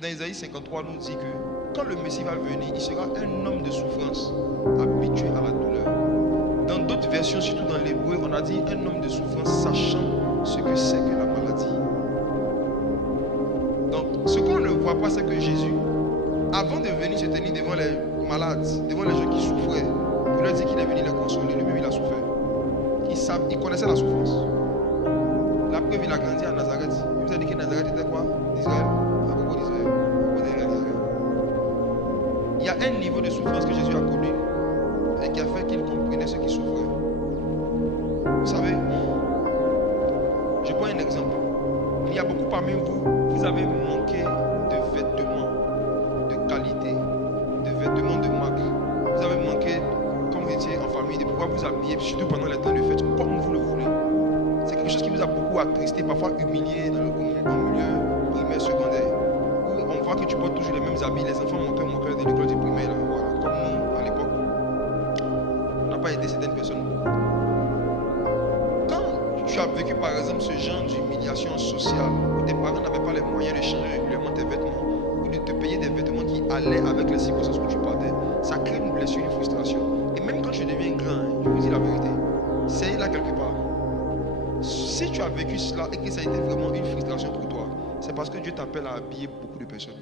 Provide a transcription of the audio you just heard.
dans Isaïe 53 nous dit que quand le Messie va venir, il sera un homme de souffrance, habitué à la douleur. Dans d'autres versions, surtout dans l'hébreu, on a dit un homme de souffrance, sachant ce que c'est que la maladie. Donc, ce qu'on ne voit pas, c'est que Jésus, avant de venir se tenir devant les malades, devant les gens qui souffraient, il leur dit qu'il est venu les consoler. Lui-même, il a souffert. Il connaissait la souffrance. La preuve, il a grandi à Nazareth. Il vous a dit que Nazareth était quoi? D'Israël. À propos d'Israël. À propos d'Israël. Il y a un niveau de souffrance que Jésus a connu et qui a fait qu'il comprenait ceux qui souffraient. Vous savez, je prends un exemple. Il y a beaucoup parmi vous, vous avez manqué de vêtements de qualité, de vêtements de marque. Vous avez manqué, comme vous étiez en famille, de pouvoir vous habiller, surtout pendant les temps de fête, comme vous le voulez. C'est quelque chose qui vous a beaucoup attristé, parfois humilié dans le milieu primaire, secondaire. Où on voit que tu portes toujours les mêmes habits. Les enfants manquaient de l'école du primaire. Là, voilà. Comme nous, à l'époque, on n'a pas aidé certaines personnes beaucoup. Quand tu as vécu, par exemple, ce genre d'humiliation sociale, où tes parents n'avaient pas les moyens de changer régulièrement tes vêtements, ou de te payer des vêtements qui allaient avec les circonstances où tu partais, ça crée une blessure, une frustration. Et même quand tu deviens grand, je vous dis la vérité, c'est là quelque part. Si tu as vécu cela et que ça a été vraiment une frustration pour toi, c'est parce que Dieu t'appelle à habiller beaucoup de personnes.